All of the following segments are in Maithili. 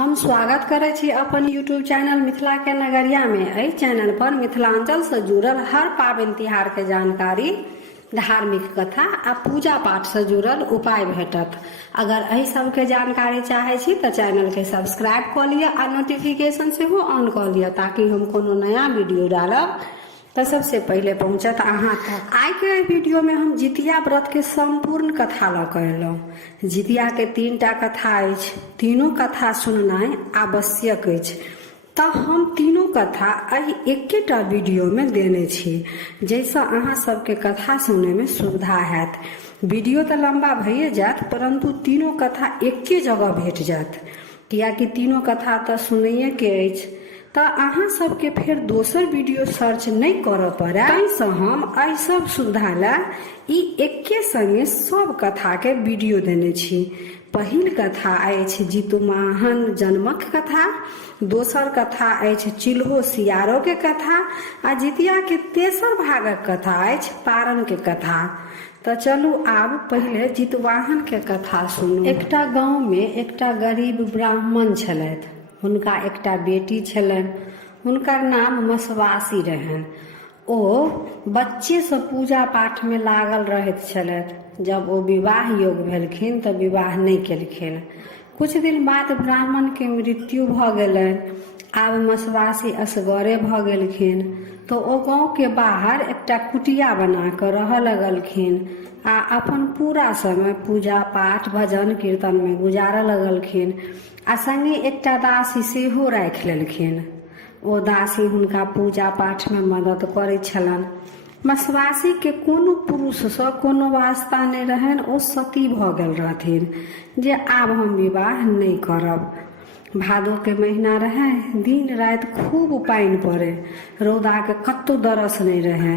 हम स्वागत करे छी अपन यूट्यूब चैनल मिथिला के नगरिया में। एहि चैनल पर मिथिलांचल से जुड़ल हर पाबनि तिहार के जानकारी, धार्मिक कथा आ पूजा पाठ से जुड़ल उपाय भेटत। अगर एहि सब के जानकारी चाहे छी तो चैनल के सब्सक्राइब कर लिया आ नोटिफिकेशन से हो ऑन कर लिया, ताकि हम कोनो नया वीडियो डालब तो सबसे पहले पहुंचत अहाँ तक। आई के वीडियो में हम जितिया व्रत के संपूर्ण कथा ल कहलहुँ। जितिया के 3टा कथा अछि, तीनों कथा सुननाइ आवश्यक अछि। तो हम तीनों कथा एहि एकेटा वीडियो में देने छी, जैसे अहाँ सबके कथा सुने में सुविधा हैत। वीडियो तो लंबा भइए जात, परंतु तीनों कथा एके जगह भेट जात, कियाकि तीनों कथा तो सुनैये के अछि। तो अहाँ सबके फिर दोसर वीडियो सर्च नहीं कर पड़े, ताहिसँ हम एहि सब सुविधा ला ई एके संगे सब कथा के वीडियो देने छी। पहिल कथा अछि जितुवाहन जन्मक कथा, दोसर कथा अछि चिल्हो सियारो के कथा, आ जितिया के तेसर भागक कथा अछि पारण के कथा। तो चलू आब पहले जितुवाहन के कथा सुनू। एकटा गांव में एकटा गरीब ब्राह्मण छलथि। हुनका एकटा बेटी छलनि, हुनकर नाम मसवासी रहनि। ओ बच्चे से पूजा पाठ में लागल रहैत छलथि। जब ओ विवाह योग्य भेलखिन तऽ विवाह नहीं केलखिन। कुछ दिन बाद ब्राह्मण के मृत्यु भऽ गेलनि। आब मसवासी असगरे भऽ गेलखिन, तो ओ गांव के बाहर एकटा कुटिया बना कऽ रहऽ लगलखिन आ अपन पूरा समय पूजा पाठ भजन कीर्तन में गुजारऽ लगलखिन। आ संगे एकटा दासी सेहो राखि लेलखिन। ओ दासी हुनका पूजा पाठ में मदद करैत छलनि। मसवासी के कोनो पुरुष से कोनो वास्ता नहीं रहनि। ओ सती भऽ गेल रहथिन जे आब हम विवाह नहीं करब। भादो के महीना रहे, दिन रात खूब पानि पड़े, रौदा के कतौ दरस नहीं रहे।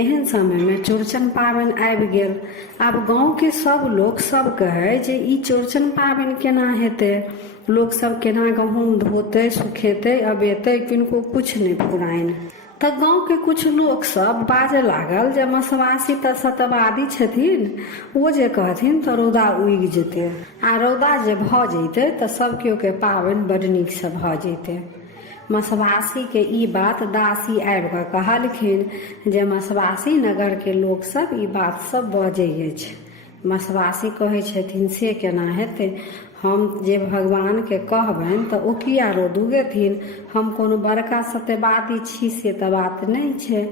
एहन समय में चौड़चन पाबनि आबि गेल। आब गांव के सब लोग सब कहे जे ई चौड़चन पाबनि केना हेतै, लोग सब केना गहूम धोते सुखेते अबेते, किनको कुछ नहीं फुराइन। तो गांव के कुछ लोग सब बाजे लागल जे मसवासी तो सतवादी छथिन, वो जे कहथिन तो रौदा उगि जेते, आ रौदा जे भ जैते तो सब केओ के पाबनि बड़ नीक से भ जैते। मसवासी के ई बात दासी आबि कऽ कहलखिन जे मसवासी नगर के लोग सब ई बात सब बजै अछि। मसवासी कहै छथिन से केना हेतै, हम जे भगवान के कहबनि तऽ ओ किया रौद उगेथिन, हम कोनो बड़का सत्यवादी छी से तऽ बात नहीं छै।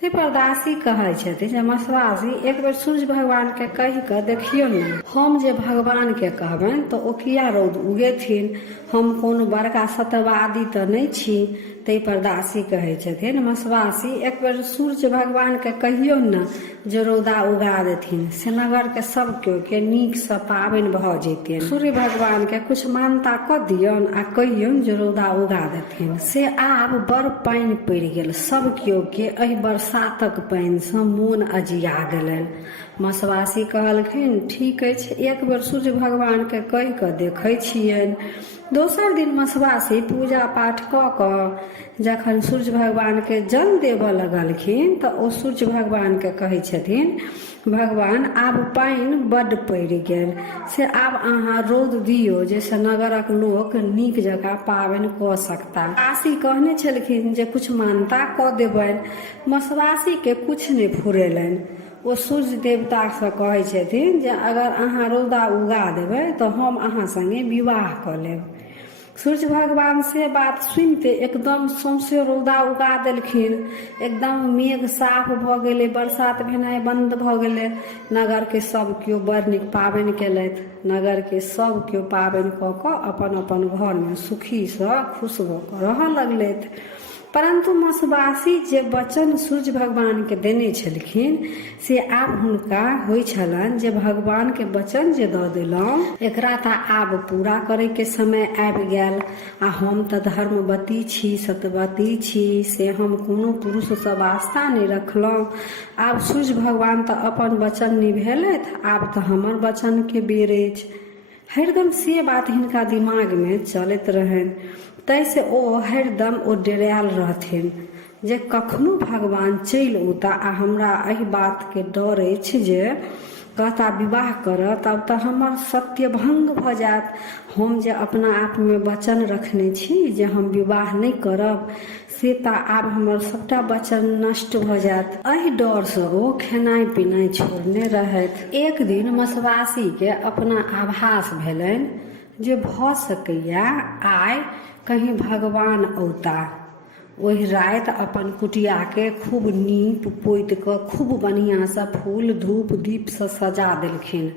ते पर दासी कहै छथिन जे मसवासी एक बेर सूर्य भगवान के कहि कऽ देखियौ ने, हम जे भगवान के कहबनि तऽ ओ किया रौद उगेथिन, हम कोनो बड़का सत्यवादी तऽ नहीं छी। ते पर दासी कहै छथिन मसवासी एक बेर सूर्य भगवान के कहियौ न जे रौदा उगा देथिन, से नगर के सब केओ के नीक से पाबनि भऽ जैते। सूर्य भगवान के कुछ मानता कऽ दियौन आ कहियौन जे रौदा उगा देथिन। से आब बड़ पानि पड़ि गेल, सब केओ के एहि बरसातक पानि से मोन अजिया गेलनि। मसवासी कहलखिन ठीक अछि, एक बेर सूर्य भगवान के कहि कऽ देखै छियनि। दोसर दिन मसवासी पूजा पाठ कऽ कऽ जखन सूर्य भगवान के जल देबऽ लगलखिन तऽ ओ सूर्य भगवान के कहै छथिन भगवान आब पानि बड्ड पड़ि गेल, से आब अहाँ रौद दियौ जैसे नगरक लोक नीक जकाँ पाबनि कऽ सकता। दासी कहने छलखिन जे कुछ मानता कऽ देबनि। मसवासी के कुछ नहीं फुरेलनि। ओ सूर्य देवता से कहै छथिन जे अगर अहाँ रौदा उगा देबै तो हम अहाँ संगे विवाह कऽ लेब। सूर्य भगवान से बात सुनते एकदम सौंसे रौदा उगा देलखिन। एकदम मेघ साफ भऽ गेलै, बरसात भेनाइ बंद भऽ गेलै। नगर के सब केओ बड़ नीक पाबनि केलथि। नगर के सब केओ पाबनि कऽ कऽ अपन अपन घर में सुखी से खुश भऽ कऽ रहऽ लगलथि। परंतु मसवासी जे वचन सूर्य भगवान के देने छलखिन से आब हुनका होइ छलनि जे भगवान के वचन जे दऽ देलहुँ एकरा तऽ आब पूरा करे के समय आबि गेल। आ हम तऽ धर्मवती छी, सत्यवती छी, से हम कोनो पुरुष से वास्ता नहीं रखलहुँ। आब सूर्य भगवान तऽ अपन वचन निभेलथि, आब तऽ हमर वचन के बेर अछि। हरदम से बात हिनका दिमाग में चलैत रहनि। तैसे ओ हरदम ओ डेरायल रहथिन जे कखनो भगवान चलि औता। आ हमरा एहि बात के डर अछि जे कहता विवाह कर तब तऽ हमर सत्य भंग भऽ जायत। हम जे अपना आप में वचन रखने छी जे हम विवाह नहीं करब से तऽ आब हमर सबटा वचन नष्ट भऽ जायत। एहि डरसँ ओ खेनाइ पिनाइ छोड़ने रहथि। एक दिन मसवासी के अपना आभास भेलनि जे भऽ सकैया आइ कहीं भगवान औता। ओहि राति अपन कुटिया के खूब नीप पोति कऽ खूब बढ़िया से फूल धूप दीप से सजा देलखिन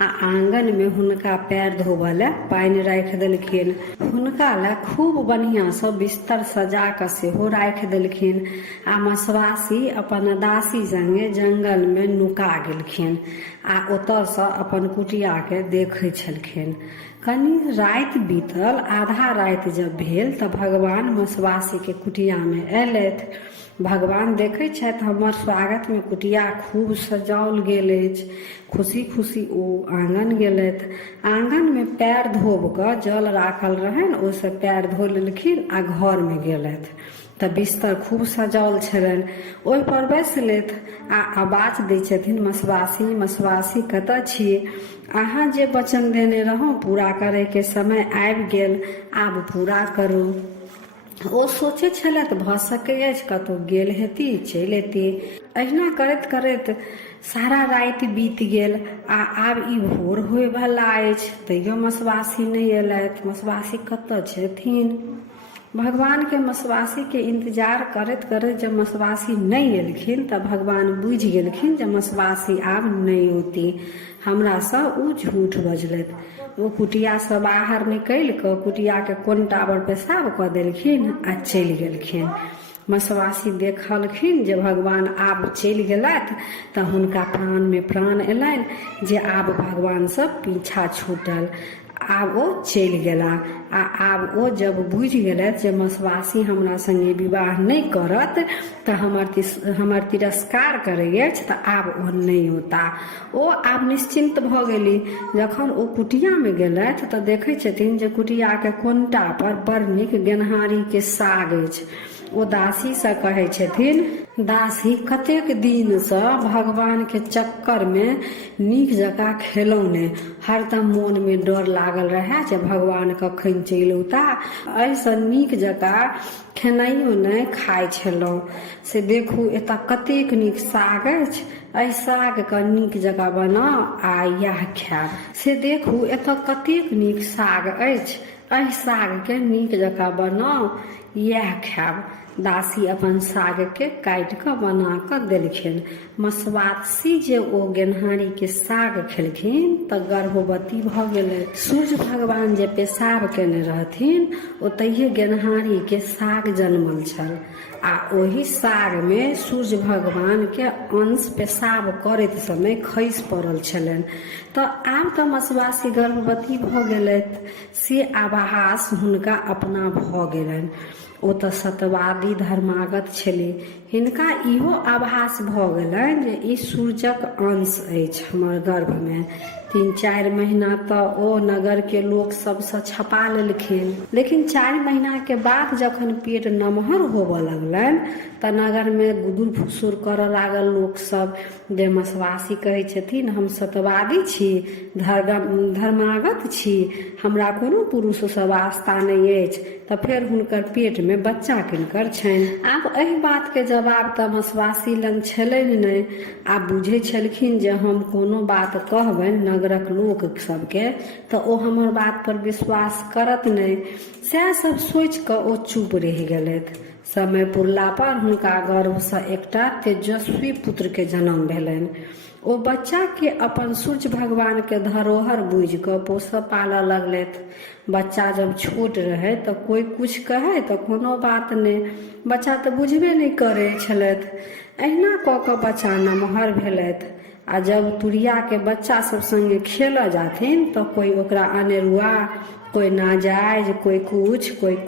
आ आंगन में हुनका पैर धोबऽ लए पानि राखि देलखिन। हुनका लए खूब बढ़िया से बिस्तर सजा कऽ सेहो राखि देलखिन आ मसवासी अपन दासी संगे जंगल में नुका गेलखिन आ ओतऽ सँ अपन कुटिया के देखै छलखिन। कनी राति बीतल, आधा राति जब भेल तऽ भगवान मसवासी के कुटिया में अयलथि। भगवान देखै छथि हमर स्वागत में कुटिया खूब सजाओल गेल अछि। खुशी खुशी ओ आंगन गेलथि। आंगन में पैर धोब कऽ जल राखल रहनि, ओहिसँ पैर धो लेलखिन आ घर में गेलथि तऽ बिस्तर खूब सजाओल छलनि। ओहि पर बैसलथि आ आवाज दै छथिन मसवासी मसवासी कतऽ छियै? अहाँ जे वचन देने रहौं पूरा करे के समय आबि गेल, आब पूरा करू। ओ सोचे छलथि भऽ सकै अछि कतहु गेल हेती, चलि एती। अहिना करैत करैत सारा राति बीत गेल आ आब ई भोर होय वाला अछि, तैयो मसवासी नहीं एलथि। मसवासी कतऽ छथिन? भगवान के मसवासी के इंतजार करैत करैत जब मसवासी नहीं एलखिन तऽ भगवान बुझि गेलखिन जे मसवासी आब नहीं औती। हमरा सँ ओ झूठ बजलथि। ओ कुटिया से बाहर निकलि कऽ कुटिया के कोनटा पर पेशाब कऽ देलखिन आ चलि गेलखिन। मसवासी देखलखिन जे भगवान आब चलि गेलथि तऽ हुनका प्राण में प्राण एलनि जे आब भगवान सँ पीछा छूटल। आब ओ चलि गेला आ आब ओ जब बुझि गेलथि जे मसवासी हमरा संगे विवाह नहीं करत तऽ हमर तिरस्कार करै अछि तऽ आब ओ नहीं होता। ओ आब निश्चिंत भऽ गेली। जखन ओ कुटिया में गेलथि तऽ देखै छथिन जे कुटिया के कोनटा पर बड़ नीक गेनहारी के साग अछि। ओ दासी से कहै छथिन, दासी कतेक दिन से भगवान के चक्कर में नीक जकाँ खेलौं ने, हरदम मोन में डर लागल रहे जे भगवान कखन चलि औता। एहिसँ नीक जकाँ खेनाइयो नहि खाइ छलौं। से देखू एतऽ कतेक नीक साग अछि, एहि साग के नीक जकाँ बनाउ आ इएह खायब। से देखू एतऽ कतेक नीक साग अछि, एहि साग के नीक जकाँ बनाउ इएह खायब। दासी अपन साग के काटि कऽ बना कऽ देलखिन। मसवासी जे ओ गेनहारी के साग खेलखिन तऽ गर्भवती भऽ गेलै। सूर्य भगवान जे पेशाब केने रहथिन ओतहिये गेनहारी के साग जन्मल छल आ ओही साग में सूर्य भगवान के अंश पेशाब करैत समय खसि पड़ल छलनि। तऽ आब तऽ मसवासी गर्भवती भऽ गेलथि से आभास हुनका अपना भऽ गेलनि। ओ तऽ सत्यवादी धर्मागत छली। हिनका इहो आभास भऽ गेलनि जे ई सूर्यक अंश अछि हमर गर्भ में। 3-4 महीना तऽ ओ नगर के लोक सबसँ छपा लेलखिन। लेकिन 4 महीना के बाद जखन पेट नमहर होबऽ लगलनि तऽ नगर में गुदुर फुसुर करऽ लागल लोक सब जे मसवासी कहै छथिन हम सत्यवादी छी, धर्मागत छी, हमरा कोनो पुरुष सँ वास्ता नहीं अछि। तऽ फेर हुनकर पेट में बच्चा किनकर छनि? आब एहि बात के जवाब तऽ मसवासी लग छलनि नहि। आब बुझै छलखिन जे हम कोनो बात कहबनि नगरक लोक सबके तऽ ओ हमर बात पर विश्वास करत नहीं। सएह सब सोचि कऽ ओ चुप रहि गेलथि। समय पुरला पर हुनका गर्भ सँ एकटा तेजस्वी पुत्र के जन्म भेलनि। ओ बच्चा के अपन सूर्य भगवान के धरोहर बुझि कऽ पोसऽ पालऽ लगलथि। बच्चा जब छोट रहे तऽ कोई कुछ कहे तऽ कोनो बात नहीं, बच्चा तऽ बुझबे नहीं करै छलथि। अहिना कऽ कऽ बच्चा नमहर भेलथि आ जब तुरिया के बच्चा सब संगे खेलऽ जाथिन तऽ कोई ओकरा अनेरुआ, कोई नाजायज, कोई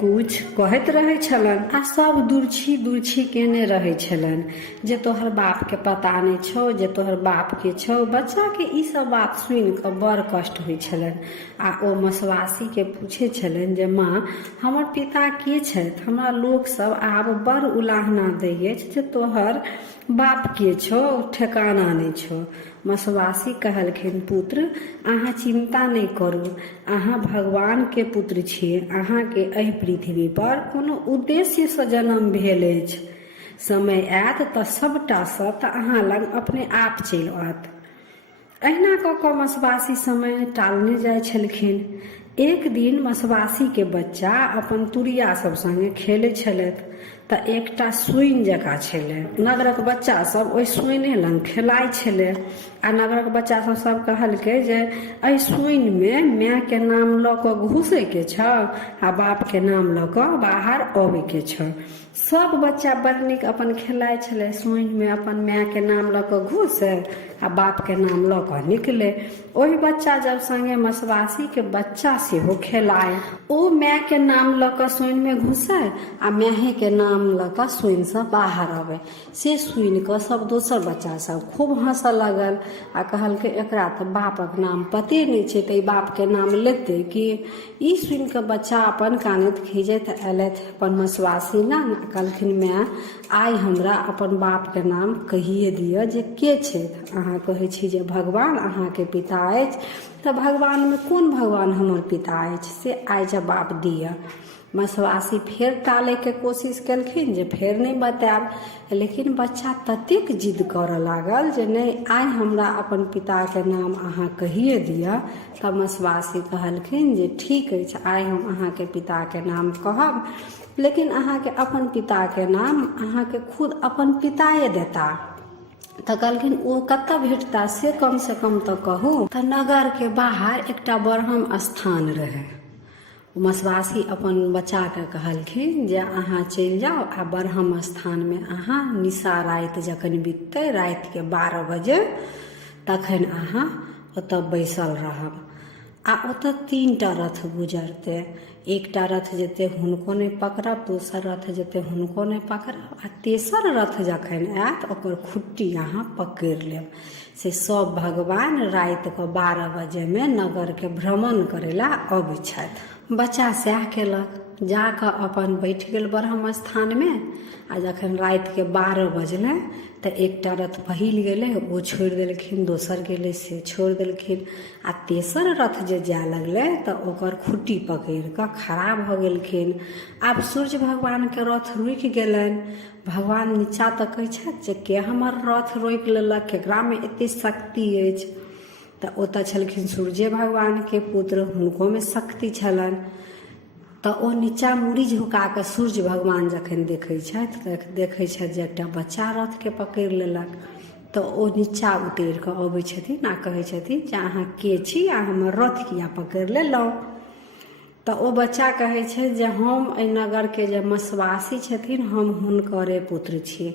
कुछ कहैत रहे छलन आ सब दूरछी दूरछी केने रहे छलन जे तोहर बाप के पता नहीं छौ, जे तोहर बाप के छौ। बच्चा के ई सब बात सुनि कऽ बड़ कष्ट होइ छलन आ ओ मसवासी के पूछे छलन जे माँ हमर पिता के छथि? हमरा लोक सब आब बड़ उलाहना दै अछि जे तोहर बाप के छौ, ठेकाना नहीं छौ। मसवासी कहलखिन, पुत्र अहाँ चिंता नहीं करू, अहाँ भगवान के पुत्र छियै, अहाँ के एहि पृथ्वी पर कोनो उद्देश्य से जन्म भेल अछि। समय आयत तऽ सबटा सत्य अहाँ लग अपने आप चलि आयत। अहिना कऽ कऽ मसवासी समय टालने जाइ छलखिन। एक दिन मसवासी के बच्चा अपन तुरिया सब संगे खेलै छलथि तऽ एकटा सुइन जकाँ छलै। नगरक बच्चा सब ओहि सुइने लग खेलाइ छलै आ नगरक बच्चा सब कहलकै जे एहि सुइनमे माय के नाम लऽ कऽ घुसै के छ आ बाप के नाम लऽ कऽ बाहर अबै के छ। सब बच्चा बड़ नीक अपन खेलाइ छलै, सुइनमे अपन माय के नाम लऽ कऽ घुसै आ बाप के नाम लऽ कऽ निकले। ओहि बच्चा जब संगे मसवासी के बच्चा सेहो खेलाए, ओ माय के नाम लऽ कऽ सुइनमे घुसै आ माये के नाम लऽ कऽ सुइन से बाहर अबै। से सुइन कऽ सब दोसर बच्चा सब खूब हंसऽ लगल आ कहलकै, एकरा तऽ बापक नाम पते नहि छै तऽ ई बाप के नाम लेतै कि। ई सुइन कऽ बच्चा अपन कानैत खीजैत अयलथि अपन मसवासी लग। कहलखिन, माय आइ हमरा अपन बाप के नाम कहिए दिअ जे के छथि। अहाँ कहै छी जे भगवान अहाँके पिता अछि, तऽ भगवानमे कोन भगवान हमर पिता अछि से आइ जवाब दिअ। मसवासी फेर टालैके कोशिश केलखिन जे फेर नहीं बतायब, लेकिन बच्चा ततेक जिद करऽ लागल जे नहीं आइ हमरा अपन पिताके नाम अहाँ कहिए दिअ। तब मसवासी कहलखिन जे ठीक अछि, आइ हम अहाँके पिताके नाम कहब, लेकिन अहाँके अपन पिताके नाम अहाँके खुद अपन पिताए देता। तऽ कहलखिन ओ कतऽ भेटता से कम तऽ कहू। तऽ नगर के बाहर एकटा ब्रह्म स्थान रहै। मसवासी अपन बच्चाके कहलखिन जे अहाँ चलि जाउ आ ब्रह्म स्थानमे अहाँ निशा राति जखन बीततै, राति के 12 बजे, तखन अहाँ ओतऽ बैसल रहब आ ओतऽ 3टा रथ गुजरतै। एकटा रथ जेतै हुनको नहीं पकड़ब, दोसर रथ जेतै हुनको नहीं पकड़ब आ तेसर रथ जखन आयत ओकर खुट्टी अहाँ पकड़ि लेब। से सब भगवान राति के 12 बजे में नगर के भ्रमण करे ला अबै छथि। बच्चा सएह केलक, जाकऽ अपन बैठ गेल ब्रह्म स्थान में आ जखन राति के 12 बजलै तऽ एकटा रथ पहिल गेलै, ओ छोड़ि देलखिन, दोसर गेलै से छोड़ि देलखिन आ तेसर रथ जे जाय लगलै तऽ ओकर खुट्टी पकड़ि कऽ खड़ा भऽ गेलखिन। आब सूर्य भगवान के रथ रुकि गेलनि। भगवान नीचा तकै छथि जे के हमर रथ रोकि लेलक, केकरा में एते शक्ति अछि। तऽ ओतऽ छलखिन सूर्य भगवान के पुत्र, हुनको में शक्ति छलनि। तऽ ओ नीचा मुड़ी झुका कऽ सूर्य भगवान जखन देखै छथि तऽ देखै छथि जे एकटा बच्चा रथ के पकड़ि लेलक। तऽ ओ नीचा उतरि कऽ अबै छथिन आ कहै छथिन जे अहाँ के छी आ हमर रथ किया पकड़ि लेलहुँ। तऽ ओ बच्चा कहै छै जे हम एहि नगर के जे मसवासी छथिन हम हुनकरे पुत्र छी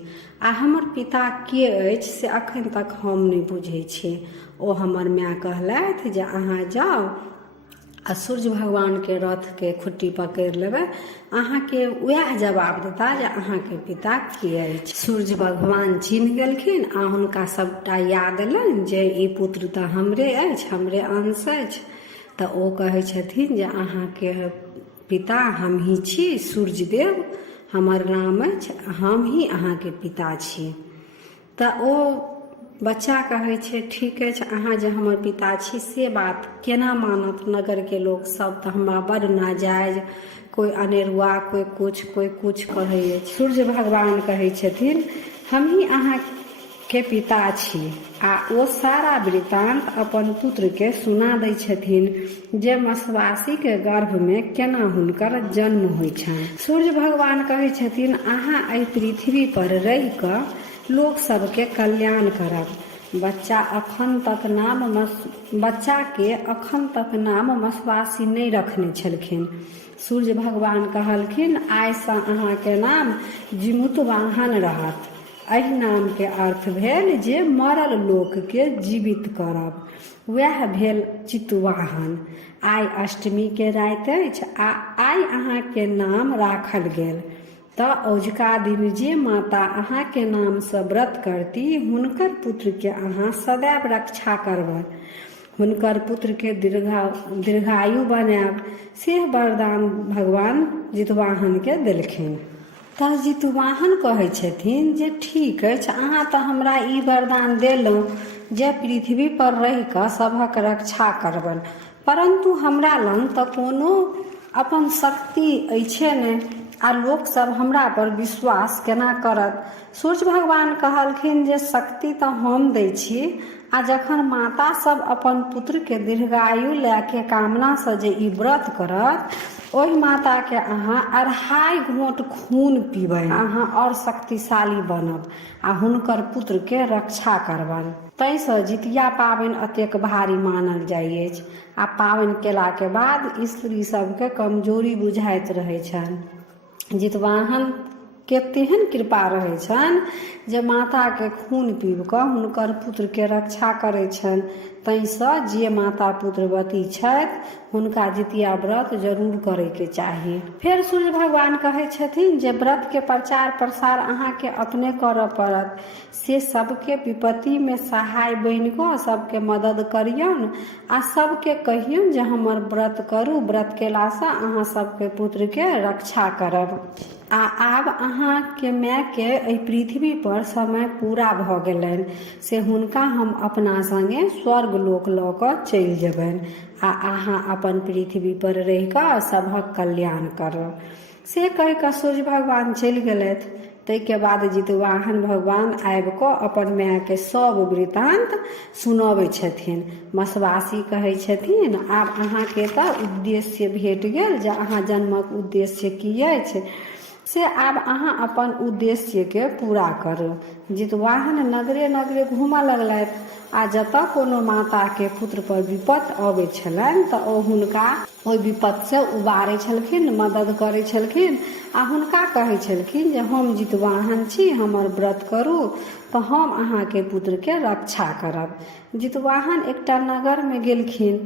आ हमर पिता के अछि से अखन तक हम नहीं बुझै छी। ओ हमर माय कहलथि जे अहाँ जाउ आ सूर्य भगवान के रथ के खुट्टी पकड़ि लेबै, अहाँके वएह जवाब देता जे अहाँके पिता के अछि। सूर्य भगवान चिन्ह गेलखिन आ हुनका सबटा याद एलनि जे ई पुत्र तऽ हमरे अछि, हमरे अंश अछि। तऽ ओ कहै छथिन जे अहाँके पिता हम ही छी, सूर्य देव हमर नाम अछि, हम ही अहाँके पिता छी। तऽ ओ बच्चा कहै छै ठीक अछि, अहाँ जे हमर पिता छी से बात केना मानत नगर के लोग सब, तऽ हमरा बड़ नाजायज, कोई अनेरुआ, कोई कुछ कहै अछि। सूर्य भगवान कहै छथिन हम ही अहाँ के पिता छी आ ओ सारा वृतांत अपन पुत्र के सुना दै छथिन जे मसवासी के गर्भ में केना हुनकर जन्म होइ छनि। सूर्य भगवान कहै छथिन अहाँ एहि पृथ्वी पर रहि कऽ लोक सबके कल्याण करब। बच्चा के अखन तक नाम मसवासी नहीं रखने छलखिन। सूर्य भगवान कहलखिन आइ सँ अहाँके नाम जिमुतवाहन रहत। एहि नाम के अर्थ भेल जे मरल लोक के जीवित करब, वएह भेल चितवाहन। आइ अष्टमी के राति अछि आ आइ अहाँके नाम राखल गेल। तऽ अजुका दिन जे माता अहाँके नाम से व्रत करती हुनकर पुत्र के अहाँ सदैव रक्षा करबनि, हुनकर पुत्र के दीर्घायु बनायब, से वरदान भगवान जितवाहन के देलखिन। तऽ जितवाहन कहै छथिन जे ठीक अछि, अहाँ तऽ हमरा ई वरदान देलहुँ, जे पृथ्वी पर रहि कऽ सभक रक्षा करबनि, परंतु हमरा लग तऽ कोनो अपन शक्ति अछि नहि, आ लोक सब हमरा पर विश्वास केना करत। सूर्य भगवान कहलखिन जे शक्ति तऽ हम दै छी, आ जखन माता सब अपन पुत्र के दीर्घायु लए के कामना से जे ई व्रत करत, ओहि माता के अहाँ 2.5 घोंट खून पीबनि, अहाँ और शक्तिशाली बनब आ हुनकर पुत्र के रक्षा करबनि। ताहिसँ जितिया पाबनि अतेक भारी मानल जाइ अछि। आ पाबनि केला के बाद स्त्री सबके कमजोरी बुझाइत रहै छनि। जितवाहन के तेहन कृपा रहै छनि जे माता के खून पीब कऽ हुनकर पुत्र के रक्षा करै छनि। ताहिसँ जे माता पुत्रवती छथि हुनका जितिया व्रत जरूर करैके चाही। फेर सूर्य भगवान कहै छथिन जे व्रत के प्रचार प्रसार अहाँके अपने करऽ पड़त, से सबके विपत्ति में सहाय बनि कऽ सबके मदद करियौन, आ सबके कहियौन जे हमर व्रत करू, व्रत केलासँ अहाँ सबके पुत्र के रक्षा करब। आ आब अहाँके माय के एहि पृथ्वी पर समय पूरा भऽ गेलनि, से हुनका हम अपना संगे स्वर्ग लोक लऽ कऽ चलि जेबनि, आ अहाँ अपन पृथ्वी पर रहि कऽ सभक कल्याण करब। से कहि कऽ सूर्य भगवान चलि गेलथि। ताहिके बाद जितवाहन भगवान आबि कऽ अपन माय के सब वृतांत सुनबै छथिन। मसवासी कहै छथिन, आब अहाँके तऽ उद्देश्य भेट गेल, जे अहाँ जन्मक उद्देश्य की अछि से आब अहाँ अपन उद्देश्य के पूरा करू। जितवाहन नगरे नगरे घूमऽ लगलथि, आ जतऽ कोनो माता के पुत्र पर विपत अबै छलनि तऽ ओ हुनका ओहि विपत से उबारै छलखिन, मदद करै छलखिन, आ हुनका कहै छलखिन जे हम जितवाहन छी, हमर व्रत करू तऽ हम अहाँके पुत्र के रक्षा करब। जितवाहन एकटा नगर में गेलखिन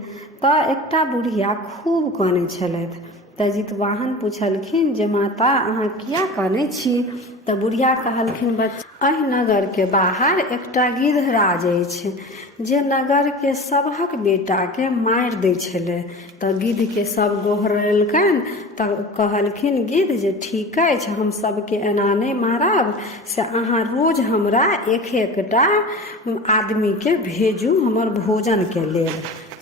तऽ एकटा बुढ़िया खूब कानै छलथि। तऽ जितवाहन पूछलखिन जे माता अहाँ किया कानै छी? तऽ बुढ़िया कहलखिन, बच्चा एहि नगर के बाहर एकटा गिद्धराज अछि जे नगर के सबहक बेटा के मारि दै छलै। तऽ गिद्ध के सब गोहरेलकनि तऽ कहलखिन गिद्ध जे ठीक अछि, हम सबके एना नहि मारब, से अहाँ रोज हमरा एक-एकटा आदमी के भेजू हमर भोजन के लेल।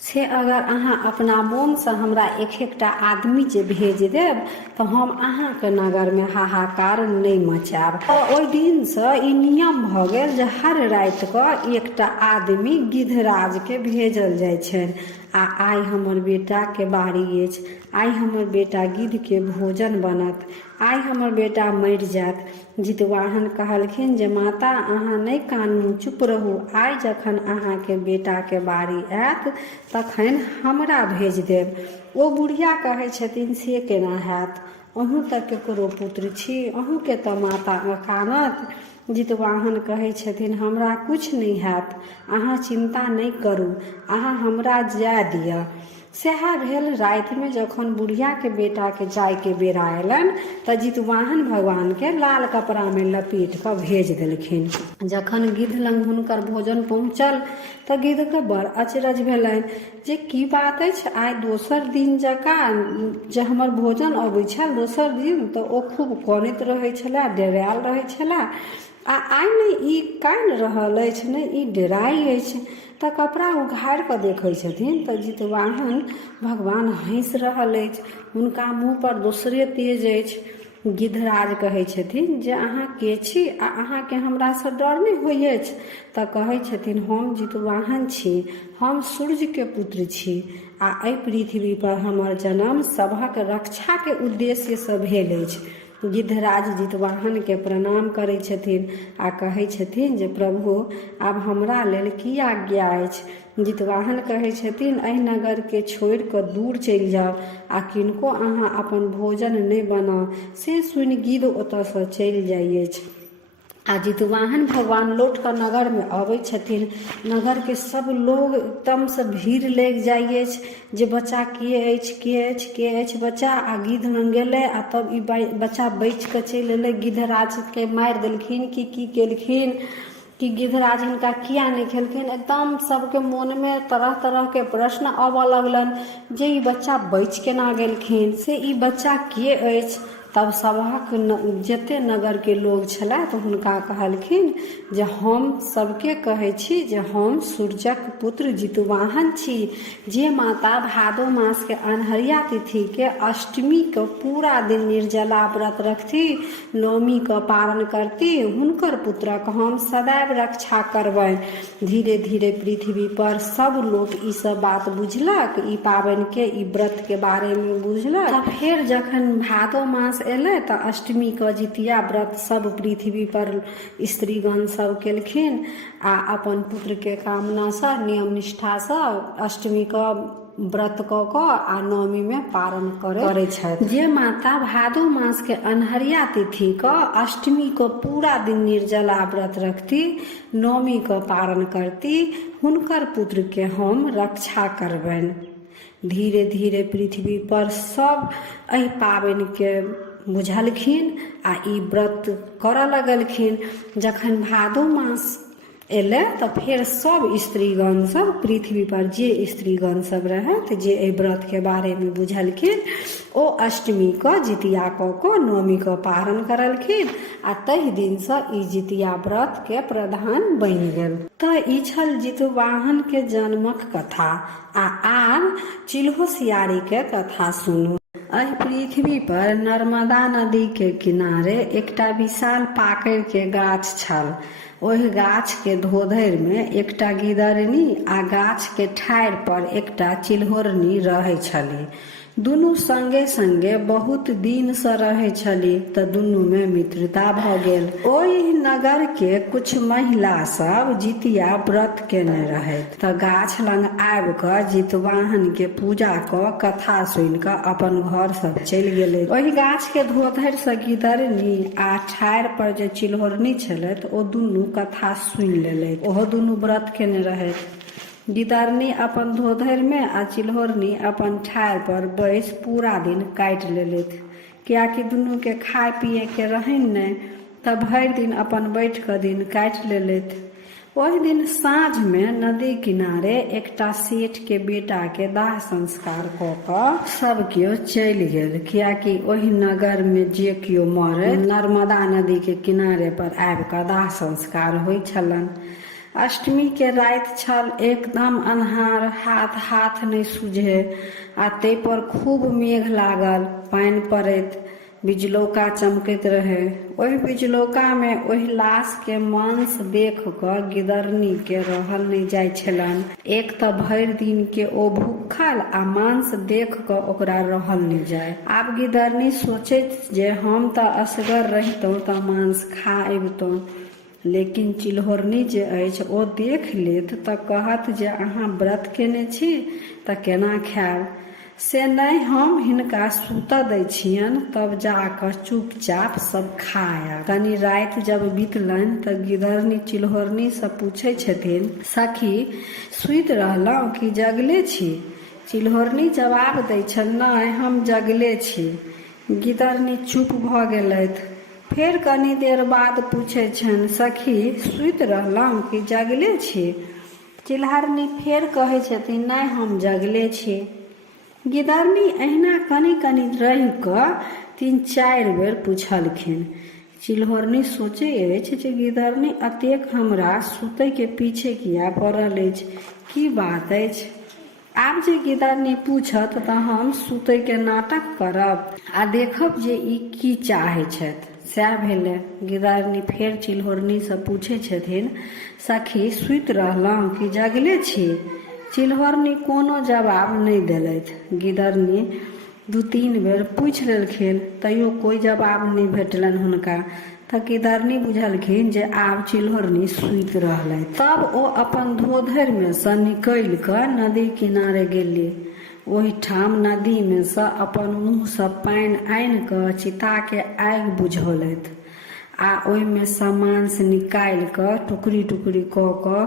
से अगर अहाँ अपना मोन से हमरा एक-एकटा आदमी जे भेज देब तऽ हम अहाँके नगर में हाहाकार नहीं मचायब। ओहि दिन से ई नियम भ गेल जे हर राति कऽ एकटा आदमी गिद्धराज के भेजल जाइ छनि। आ आइ हमर बेटा के बारी अछि, आइ हमर बेटा गिद्ध के भोजन बनत, आइ हमर बेटा मरि जायत। जितवाहन कहलखिन जे माता अहाँ नहीं कानू, चुप रहू, आइ जखन अहाँके बेटा के बारी आयत तखन हमरा भेज देब। ओ बुढ़िया कहै छथिन से केना हैत, अहूँ तऽ केकरो पुत्र छी, अहूँ के तऽ माता कानत। जितवाहन कहै छथिन हमरा कुछ नहीं हैत, अहाँ चिंता नहीं करू, अहाँ हमरा जाय दिअ। सएह भेल। राति में जखन बुढ़िया के बेटा के जाय के बेरा अयलनि तऽ जितवाहन भगवान के लाल कपड़ा में लपेट कऽ भेज देलखिन। जखन गिद्ध लंग हुनकर भोजन पहुँचल तऽ गिद्ध के बड़ अचरज भेलनि जे की बात अछि, आइ दोसर दिन जकाँ जे हमर भोजन अबै छल दोसर दिन तऽ ओ खूब कानैत रहै छले, डेरायल रहै छले, आ आइ नहि ई कानि रहल अछि, नहि ई डेराइ अछि। तऽ कपड़ा उघारि कऽ देखै छथिन तऽ जितवाहन भगवान हँसि रहल अछि, हुनका मुँह पर दोसरे तेज अछि। गिद्धराज कहै छथिन जे अहाँ के छी आ अहाँके हमरासँ डर नहि होइ अछि? तऽ कहै छथिन हम जितवाहन छी, हम सूर्य के पुत्र छी, आ एहि पृथ्वी पर हमर जन्म सभक रक्षा के उद्देश्य से भेल अछि। गिद्धराज जितवाहन के प्रणाम करै छथिन आ कहै छथिन जे प्रभु आब हमरा लेल की आज्ञा अछि? जितवाहन कहै छथिन एहि नगर के छोड़ि कऽ दूर चलि जाउ आ किनको अहाँ अपन भोजन नहि बनाउ। से सुनि गिद्ध ओतयसँ चलि जाइ अछि। आ जितवाहन भगवान लौट कऽ नगर में अबै छथिन। नगर के सब लोग एकदम से भीड़ लागि जाइ अछि जे बच्चा के अछि, के अछि, के अछि बच्चा। आ गिद्ध लंग गेलै आ तब ई बच्चा बचि कऽ चलि एलै। गिद्धराज के मारि देलखिन कि की केलखिन कि गिद्धराज हिनका किया नहीं खेलखिन? एकदम सबके मन में तरह तरह के प्रश्न आबऽ लगलनि जे ई बच्चा बचि केना गेलखिन, से ई बच्चा के अछि, तब सभक जते नगर के लोग छलै तऽ हुनका कहलखिन जे हम सबके कहै छी जे हम सूर्यक पुत्र जितवाहन छी, जे माता भादो मास के अन्हरिया तिथि के अष्टमी के पूरा दिन निर्जला व्रत रखती, नवमी के पारण करती, हुनकर पुत्रक हम सदैव रक्षा करबैन। धीरे धीरे पृथ्वी पर सब लोग ई सब बात बुझलक, ई पाबनि के, ई व्रत के बारे में बुझलक। तब फेर जखन भादो मास एलै तऽ अष्टमी के जितिया व्रत सब पृथ्वी पर स्त्रीगण सब केलखिन आ अपन पुत्र के कामना सँ, नियम निष्ठा सँ अष्टमी के व्रत कऽ कऽ आ नवमी में पारण करै छथि। जे माता भादो मास के अन्हरिया तिथि के अष्टमी को पूरा दिन निर्जला व्रत रखती, नवमी को पारण करती, हुनकर पुत्र के हम रक्षा करबैन। धीरे धीरे पृथ्वी पर सब एहि पाबनि के बुझलखिन आ ई व्रत करऽ लगलखिन। जखन भादो मास एलै तऽ फेर सब स्त्रीगण सब पृथ्वी पर जे स्त्रीगण सब रहत जे एहि व्रत के बारे में बुझलखिन, ओ अष्टमी के जितिया कऽ कऽ नवमी के पारण करलखिन आ तहि दिन सँ ई जितिया व्रत के प्रधान बनि गेल। तऽ ई छल जितवाहन के जन्मक कथा। आ आब चिल्हो-सियारी के कथा सुनू। एहि पृथ्वी पर नर्मदा नदी के किनारे एकटा विशाल पाकैर के गाछ छल। ओहि गाछ के धोधरि में एकटा गिदरनी आ गाछ के ठाढ़ि पर एकटा चिल्होरनी रहै छली। दुनू संगे संगे बहुत दिन सँ रहै छली तऽ दुनू में मित्रता भऽ गेल। ओहि नगर के कुछ महिला सब जितिया व्रत केने रहैत तऽ गाछ लग आबि कऽ जितवाहन के पूजा कऽ कथा सुनि कऽ अपन घर सब चलि गेलै। ओहि गाछ के धोधरि सँ गिदरनी आ ठाढ़ि पर जे चिल्होरनी छलथि ओ दुनू कथा सुनि लेलथि। ओहो दुनू व्रत केने रहैत। गिदरनी अपन धोधरि में आ चिल्होरनी अपन ठाढ़ि पर बैस पूरा दिन काटि लेलथि, कियाकि दुनू के खाए पिए के रहनि नहि, तब भरि दिन अपन बैठ कऽ दिन काटि लेलथि। ओहि दिन साँझ में नदी किनारे एकटा सेठ के बेटा के दाह संस्कार कऽ कऽ सब केओ चलि गेल, कियाकि ओहि नगर में जे केओ मरै नर्मदा नदी के किनारे पर आबि कऽ दाह संस्कार होइ छलनि। अष्टमी के राति छल, एकदम अन्हार, हाथ नहीं सूझे आ तै पर खूब मेघ लागल, पानि पड़ैत, बिजलौका चमकैत रहे। ओहि बिजलौका में ओहि लाश के मांस देख कऽ गिदरनी के रहल नहीं जाय छलनि। एक तऽ भरि दिन के ओ भूखल आ मांस देख कऽ ओकरा रहल नहीं जाय। आब गिदरनी सोचैत जे हम तऽ असगर रहितौं तऽ मांस खा अबितौं, लेकिन चिल्होरनी जे अछि ओ देख लेत तऽ कहत जे अहाँ व्रत केने छी तऽ केना खायब। से नहीं, हम हिनका सूतऽ दै छियनि, तब जाकऽ चुपचाप सब खायब। कनी राति जब बीतलनि तऽ गिदरनी चिल्होरनी से पूछै छथिन, सखी सुति रहलहुँ कि जगले छी? चिल्होरनी जवाब दै छनि, नहीं हम जगले छी। गिदरनी चुप भऽ गेलथि। फेर कनी देर बाद पूछे छनि, सखी सुति रहलहुँ कि जगले छी? चिल्होरनी फेर कहै छथिन, नहीं हम जगले छी। गिदरनी अहिना कनी कनी रहि कऽ 3-4 बेर पूछलखिन। चिल्होरनी सोचै अछि जे गिदरनी अतेक हमरा सुतै के पीछे किया पड़ल अछि, की बात अछि? आब जे गिदरनी पूछत तऽ हम सुतै के नाटक करब आ देखब जे ई की चाहै छथि। सएह भेलै। गिदरनी फेर चिल्होरनी से पूछै छथिन, सखी सुति रहलहुँ कि जगले छी? चिल्होरनी कोनो जवाब नहीं देलथि। गिदरनी 2-3 बेर पूछि लेलखिन, तैयो कोई जवाब नहीं भेटलनि हुनका। तऽ गिदरनी बुझलखिन जे आब चिल्होरनी सुति रहलथि। तब ओ अपन धोधरि में से निकलि कऽ नदी किनारे गेली। ओहिठाम नदी में से अपन मुँह से पानि आनि कऽ चिता के आगि बुझौलथि आ ओहि में से मांस निकालि कऽ टुकड़ी टुकड़ी कऽ कऽ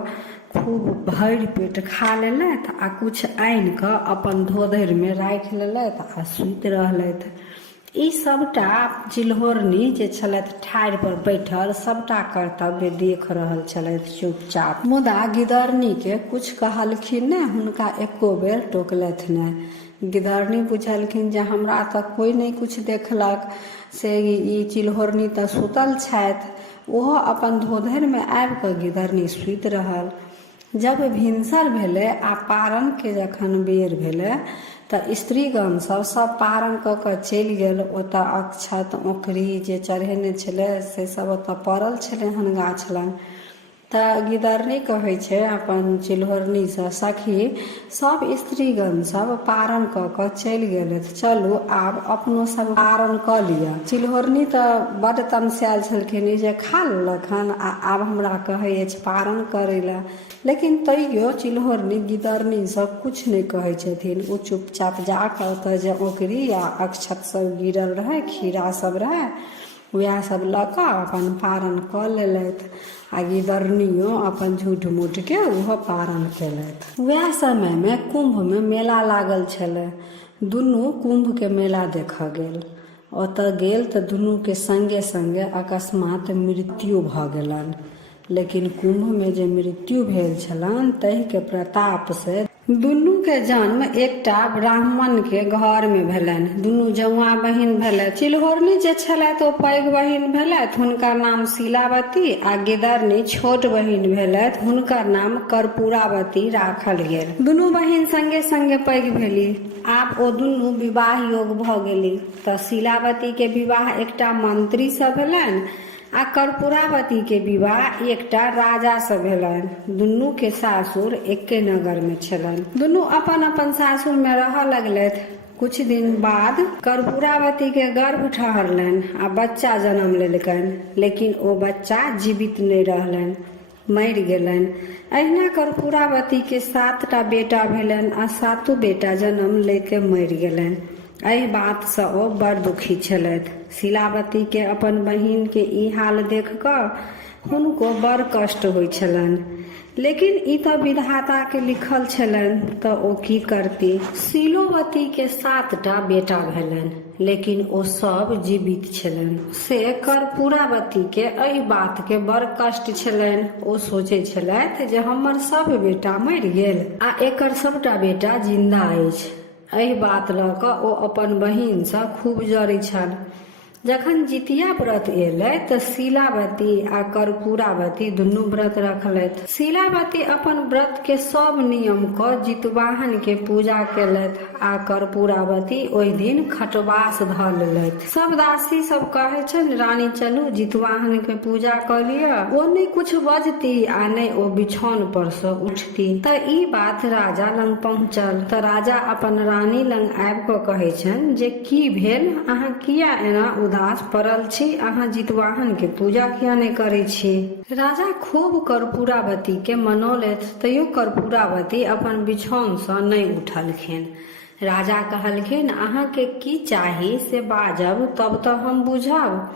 खूब भरि पेट खा लेलथि आ कुछ आनि कऽ अपन धोधरि में राखि लेलथि आ सुति रहलथि। ई सबटा चिल्होरनी जे छलथि ठाढ़ि पर बैठल सबटा कर्तव्य देख रहल छलथि चुपचाप। मुदा गिदरनी के कुछ कहलखिन नहि, हुनका एको बेर टोकलथि नहि। गिदरनी पूछलखिन जे हमरा तऽ कोई नहीं कुछ देखलक, से ई चिल्होरनी तऽ सुतल छथि। ओहो अपन धोधरि में आबि कऽ गिदरनी सुति रहल। जब भिनसर भेलै आ पारण के जखन बेर भेलै तऽ स्त्रीगण सब पारण कऽ कऽ चलि गेल। ओतऽ अक्षत ओकरी जे चढ़ेने छलै से सब ओतऽ पड़ल छलै हन गाछ लग। तऽ गिदरनी कहै छै अपन चिल्होरनी से, सखी सब स्त्रीगण सब पारण कऽ कऽ चलि गेलथि, चलू आब अपनो सब पारण कऽ लिअ। चिल्होरनी तऽ बड्ड तमसायल छलखिन जे खा लेलक हन आ आब हमरा कहै अछि पारण करै लए। लेकिन तैयो चिल्होरनी गिदरनी सब कुछ नहीं कहै छथिन। ओ चुपचाप जाकऽ ओतऽ जे ओकरी आ अक्षत सब गिरल रहै, खीरा सब रहै, वएह सब लऽ कऽ अपन पारण कऽ लेलथि। आ गिदरनियो अपन झूठ मूठ के ओहो पारण केलथि। वएह समय में कुंभ में मेला लागल छलै। दुनू कुंभ के मेला देखऽ गेल। ओतऽ गेल तऽ दुनू के संगे संगे अकस्मात मृत्यु भऽ गेलनि। लेकिन कुंभ में जे मृत्यु भेल छलनि ताहि के प्रताप से दुनू के जन्म एकटा ब्राह्मण के घर में भेलनि। दुनू जौआ बहिन भेलै। चिल्होरनी जे छलथि ओ पैघ बहिन भेलथि, हुनकर नाम शीलावती, आ गिदरनी छोट बहिन भेलथि, हुनकर नाम कर्पूरावती राखल गेल। दुनू बहिन संगे संगे पैघ भेली। आब ओ दुनू विवाह योग भऽ गेली। तऽ शीलावती के विवाह एकटा मंत्री से भेलनि आ कर्पूरावती के विवाह एकटा राजा से भेलनि। दुनू के सासुर एके नगर में छलनि। दुनू अपन अपन सासुर में रहऽ लगलथि। कुछ दिन बाद कर्पूरावती के गर्भ ठहरलनि आ बच्चा जन्म लेलकनि। लेकिन ओ बच्चा जीवित नहीं रहलनि, मरि गेलनि। अहिना कर्पूरावती के 7टा बेटा भेलनि आ 7 बेटा जन्म लेके मरि गेलनि। एहि बात से ओ बड़ दुखी छलथि। शीलावती के अपन बहिन के ई हाल देख कऽ हुनको बड़ कष्ट होइ छलनि। लेकिन ई तऽ विधाता के लिखल छलनि, तऽ ओ की करती। शीलोवती के 7टा बेटा भेलनि, लेकिन ओ सब जीवित छलनि। से कर्पूरावती के एहि बात के बड़ कष्ट छलनि। ओ सोचै छलथि जे हमर सब बेटा मरि गेल आ एकर सबटा बेटा जिंदा अछि। एहि बात लऽ कऽ ओ अपन बहिन से खूब जरै छल। जखन जितिया व्रत एलै तऽ शीलावती आ कर्पूरावती दुनू व्रत रखलथि। शीलावती अपन व्रत के सब नियम कऽ जितवाहन के पूजा केलथि आ कर्पूरावती ओहि दिन खटवास धऽ लेलथि। सब दासी सब कहै छनि रानी चलू जितवाहन के पूजा कऽ लिअ। ओ नहीं कुछ बजती आ नहीं ओ बिछौन पर से उठती। तऽ ई बात राजा लग पहुँचल। तऽ राजा अपन रानी लग आबि कऽ कहै छनि जे की भेल, अहाँ किया एना उदास पड़ल छी, अहाँ जितवाहन के पूजा किया नहीं करै छी। राजा खूब कर्पूरावती के मनौलथि, तैयो कर्पूरावती अपन बिछौन से नहीं उठलखिन। राजा कहलखिन अहाँ के की चाही से बाजब तब तऽ हम बुझब।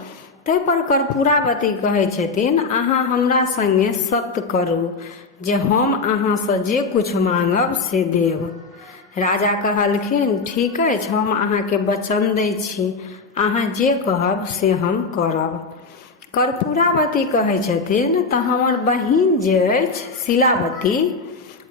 ताहि पर कर्पूरावती कहै छथिन अहाँ हमरा संगे सत्य करू जे हम अहाँ से जे कुछ मांगब से देब। राजा कहलखिन ठीक अछि, हम अहाँ के वचन दै छी, अहाँ जे कहब से हम करब। कर्पूरावती कहै छथिन तऽ हमर बहिन जे अछि शीलावती,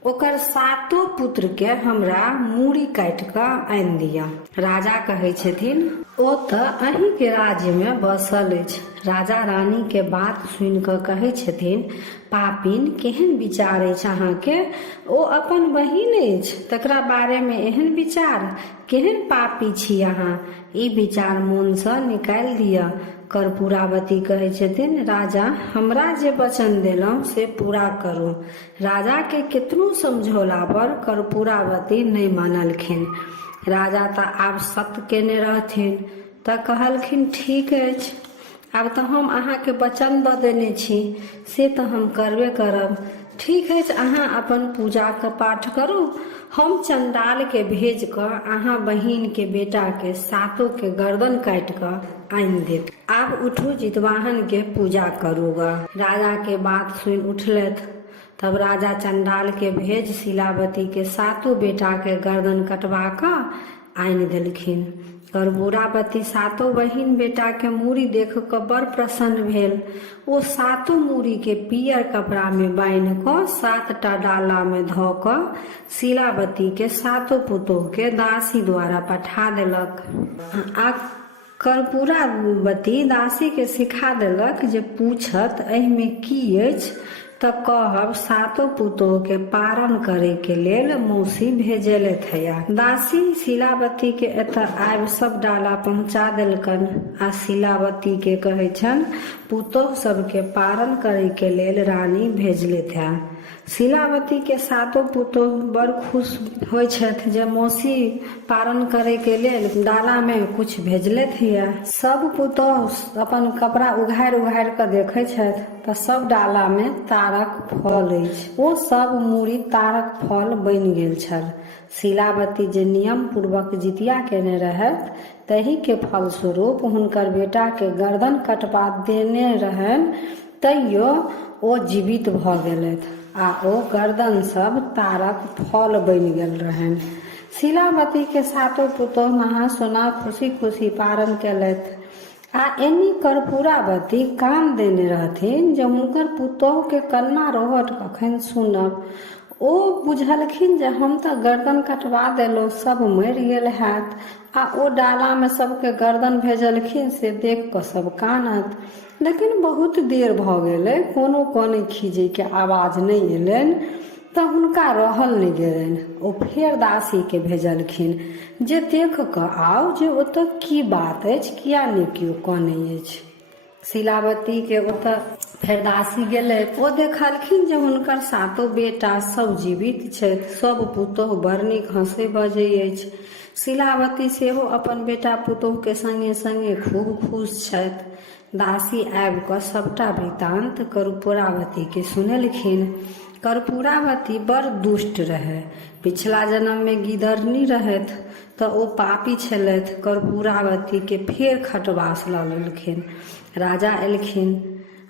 ओकर 7 पुत्र के हमरा मूड़ी काटि कऽ आनि दिअ। राजा कहै छथिन ओ तऽ अहीं के राज्य में बसल अछि। राजा रानी के बात सुनि कऽ कहै छथिन पापिन केहन विचार अछि अहाँके, ओ अपन बहिन अछि तकरा बारे में एहन विचार, केहन पापी छी अहाँ, ई विचार मोन से निकालि दिअ। कर्पूरावती कहै छथिन राजा हमरा जे वचन देलहुँ से पूरा करू। राजा के कितनो समझौला पर कर्पूरावती नहीं मानलखिन। राजा तऽ आब सत्य केने रहथिन तऽ कहलखिन ठीक अछि, आब तऽ हम अहाँके वचन दऽ देने छी से तऽ हम करबे करब। ठीक अछि, अहाँ अपन पूजा के पाठ करू, हम चंडाल के भेज कऽ अहाँ बहिन के बेटा के 7 के गर्दन काटि कऽ आनि देब। आब उठू जितवाहन के पूजा करू ग। राजा के बात सुनि उठलथि। तब राजा चंडाल के भेज शीलावती के 7 बेटा के गर्दन कटवा कऽ आनि देलखिन। कर्पूरावती सातों बहिन बेटा के मूड़ी देख कऽ बड़ प्रसन्न भेल। ओ सातों मूड़ी के पियर कपड़ा में बान्हि कऽ 7टा डाला में धऽ कऽ शीलावती के सातों पुतोह के दासी द्वारा पठा देलक। आ कर्पूरावती दासी के सिखा देलक जे पूछत एहिमे की अछि तऽ कहब सातों पुतोह के पारण करे के लेल मौसी भेजेलथि हैया। दासी शीलावती के एतऽ आबि सब डाला पहुँचा देलकन आ शीलावती के कहै छन पुतोह सबके पारण करे के लेल रानी भेजलथि है। शीलावती के सातों पुतोह बड़ खुश होइ छथि जे मौसी पारण करे के लेल डाला में कुछ भेजलथि है। सब पुतोह अपन कपड़ा उघारि उघारि कऽ देखै छथि तऽ सब डाला में तारक फल अछि। ओ सब मूड़ी तारक फल बनि गेल छल। शीलावती जे नियम पूर्वक जितिया केने रहथि तही के फलस्वरूप हुनकर बेटा के गर्दन कटवा देने रहनि, तैयो ओ जीवित भऽ गेलथि आ ओ गर्दन सब तारक फल बनि गेल रहनि। शीलावती के सातों पुतोह नहा सोना खुशी खुशी पारण केलथि। आ एनी कर्पूरावती कान देने रहथिन जे हुनकर पुतोह के कन्ना रोहट कखन सुनब। ओ बुझलखिन जे हम तऽ गर्दन कटवा देलहुँ, सब मरि गेल हैत। आ ओ डाला में सबके गर्दन भेजलखिन से देख कऽ सब कानत। लेकिन बहुत देर भऽ गेलै, कोनो कानै खीजै के आवाज नहीं एलनि तऽ हुनका रहल नहीं गेलनि। ओ फेर दासी के भेजलखिन जे देख कऽ आउ जे ओतऽ की बात अछि, किया नहीं केओ कानै अछि। शीलावती के ओतऽ फेर दासी गेलथि। ओ देखलखिन जे हुनकर सातों बेटा सब जीवित छथि, सब पुतोह बड़ नीक हंसै बजै अछि। शीलावती सेहो अपन बेटा पुतोह के संगे संगे खूब खुश छथि। दासी आबि कऽ सबटा वृतांत कर्पूरावती के सुनेलखिन। कर्पूरावती बड़ दुष्ट रहे, पिछला जन्म में गिदरनी रहथि तऽ ओ पापी छलथि। कर्पूरावती के फेर खटवास लऽ लेलखिन। राजा एलखिन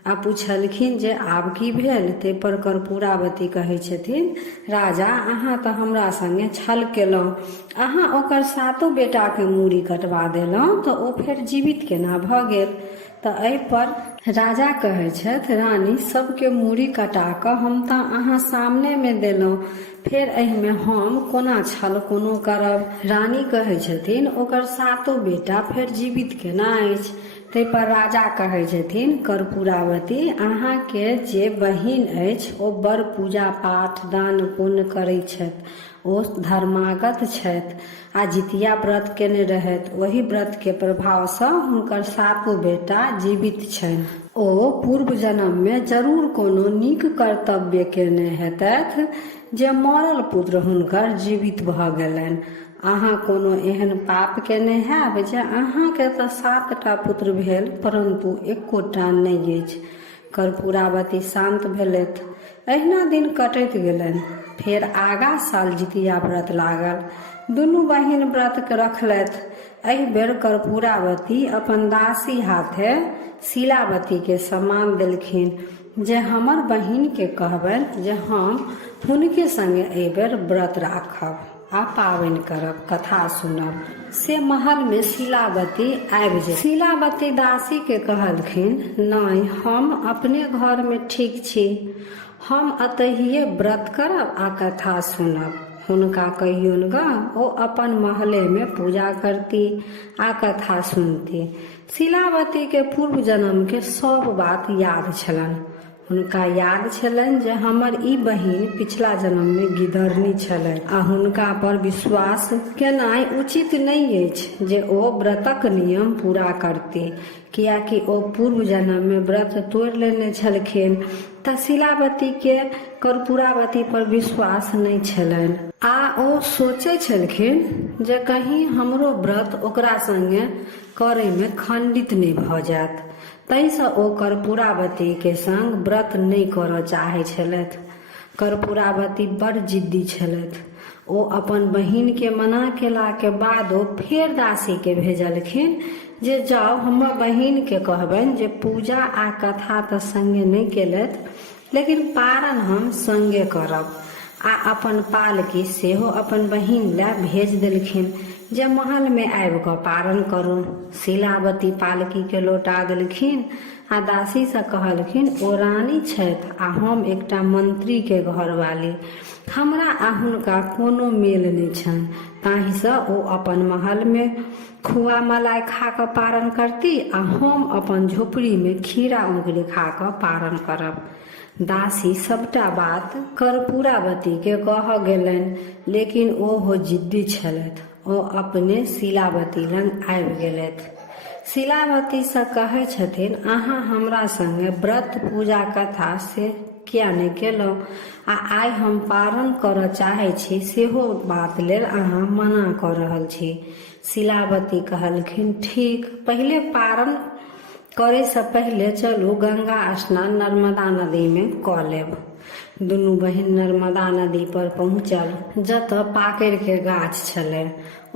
आ पूछलखिन जे आब की भेल। ते पर कर्पूरावती कहै छथिन राजा अहाँ तऽ हमरा संगे छल केलहुँ, अहाँ ओकर सातों बेटा के मूड़ी कटवा देलहुँ तऽ ओ फेर जीवित केना भऽ गेल। तऽ एहि पर राजा कहै छथि रानी सबके मूड़ी कटा कऽ हम तऽ अहाँ सामने में देलहुँ, फेर एहिमे हम कोना छल कोनो करब। रानी कहै छथिन ओकर सातों बेटा फेर जीवित केना अछि। ताहि पर राजा कहै छथिन कर्पूरावती अहाँ के जे बहिन अछि ओ बड़ पूजा पाठ दान पुण्य करै छथि, ओ धर्मागत छथि आ जितिया व्रत केने रहथि। वही व्रत के प्रभाव सँ हुनकर सातों बेटा जीवित छनि। ओ पूर्व जन्म में जरूर कोनो नीक कर्तव्य केने हेतथि जे मरल पुत्र हुनकर जीवित भऽ गेलनि। अहाँ कोनो एहन पाप केने हैब जे अहाँ के तऽ 7टा पुत्र भेल परंतु एकोटा नहि अछि। कर्पूरावती शांत भेलथि। अहिना दिन कटैत गेलनि। फेर आगा साल जितिया व्रत लागल। दुनू बहिन व्रत के रखलथि। एहि बेर कर्पूरावती अपन दासी हाथे शीलावती के सम्मान देलखिन जे हमर बहिन के कहबनि जे हम हुनके संगे एहि बेर व्रत राखब आ पाबनि करब, कथा सुनब। से महल में शीलावती आबि गेल। शीलावती दासी के कहलखिन नहीं हम अपने घर में ठीक छी, हम अतहिए व्रत करब आ कथा सुनब। हुनका कहियोन ग ओ अपन महले में पूजा करती आ कथा सुनती। शीलावती के पूर्व जन्म के सब बात याद छलनि। हुनका याद छलनि जे हमर ई बहिन पिछला जन्म में गिदरनी छलनि आ हुनका पर विश्वास केनाइ उचित नहीं अछि जे ओ व्रतक नियम पूरा करती, कियाकि ओ पूर्व जन्म में व्रत तोड़ि लेने छलखिन। तऽ शीलावती के कर्पूरावती पर विश्वास नहीं छलनि आ ओ सोचै छलखिन जे कहीं हमरो व्रत ओकरा संगे करे में खंडित नहीं भऽ जायत। ताहिसँ ओ कर्पूरावती के संग व्रत नहीं करऽ चाहै छलथि। कर्पूरावती बड़ जिद्दी छलथि। ओ अपन बहिन के मना केला के बादो फेर दासी के भेजलखिन जे जाउ हमर बहिन के कहबनि जे पूजा आ कथा तऽ संगे नहीं केलथि लेकिन पारण हम संगे करब। आ अपन पालकी सेहो अपन बहिन ला भेज देलखिन। जे महल में आबि कऽ पारण करू। शिलावती पालकी के लौटा देलखिन आ दासी से कहलखिन, ओ रानी छथि आ हम एकटा मंत्री के घरवाली, हमरा आ हुनका कोनो मेल नहि छनि, ताहिसँ ओ अपन महल में खुआ मलाई खा कऽ पारण करती आ हम अपन झोपड़ी में खीरा उंगली खा कऽ पारण करब। दासी सबटा बात कर्पूरावती के कह गेलनि, लेकिन ओहो जिद्दी छलथि। ओ अपने शिलावती लग आबि गेलथि। शिलावती से कहै छथिन, अहाँ हमरा संगे व्रत पूजा कथा से किया नहि केलहुँ आ आइ हम पारण करऽ चाहै छी सेहो बात लेल अहाँ मना कऽ रहल छी। शिलावती कहलखिन, ठीक, पहिले पारण करे से पहले चलू गंगा स्नान नर्मदा नदी में कऽ लेब। दुनू बहिन नर्मदा नदी पर पहुँचल, जतऽ पाकैर के गाछ छलै।